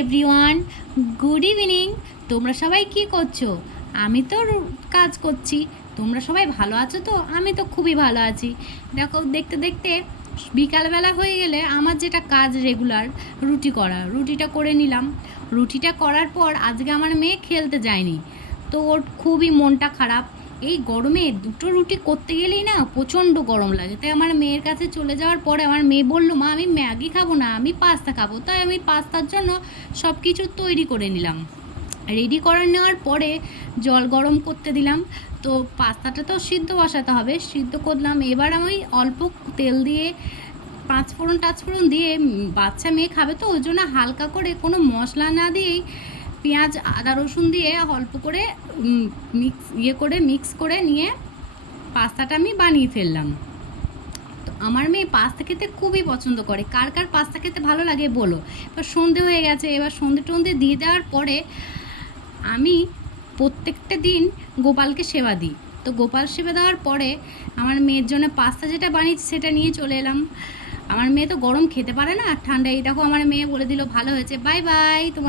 Everyone, good evening. তোমরা সবাই কি করছো? আমি তো কাজ করছি। তোমরা সবাই ভালো আছো তো? আমি তো খুবই ভালো আছি। দেখো, দেখতে দেখতে বিকালবেলা হয়ে গেলে আমার যেটা কাজ রেগুলার, রুটি করা, রুটিটা করে নিলাম। রুটিটা করার পর আজকে আমার মেয়ে খেলতে যায়নি, তো ওর খুবই মনটা খারাপ। এই গরমে দুটো রুটি করতে গেলেই না প্রচণ্ড গরম লাগে। তাই আমার মেয়ের কাছে চলে যাওয়ার পরে আমার মেয়ে বললো, মা আমি ম্যাগি খাবো না, আমি পাস্তা খাবো। তাই আমি পাস্তার জন্য সব কিছু তৈরি করে নিলাম। রেডি করে নেওয়ার পরে জল গরম করতে দিলাম। তো পাস্তাটা তো সিদ্ধ বসাতে হবে, সিদ্ধ করলাম। এবার আমি অল্প তেল দিয়ে পাঁচফোড়ন টাচফোড়ন দিয়ে, বাচ্চা মেয়ে খাবে তো ওই জন্য হালকা করে কোনো মশলা না দিয়েই পেঁয়াজ আদা রসুন দিয়ে অল্প করে মিক্স করে নিয়ে পাস্তাটা আমি বানিয়ে ফেললাম। তো আমার মেয়ে পাস্তা খেতে খুবই পছন্দ করে। কার কার পাস্তা খেতে ভালো লাগে বলো। এবার সন্ধে হয়ে গেছে, এবার সন্ধে টন্ধে দিয়ে দেওয়ার পরে আমি প্রত্যেকটা দিন গোপালকে সেবা দিই। তো গোপাল সেবা দেওয়ার পরে আমার মেয়ের জন্য পাস্তা যেটা বানিয়েছি সেটা নিয়ে চলে এলাম। আমার মেয়ে তো গরম খেতে পারে না, ঠান্ডা। এই দেখো আমার মেয়ে বলে দিল ভালো হয়েছে, বাই বাই তোমাদের।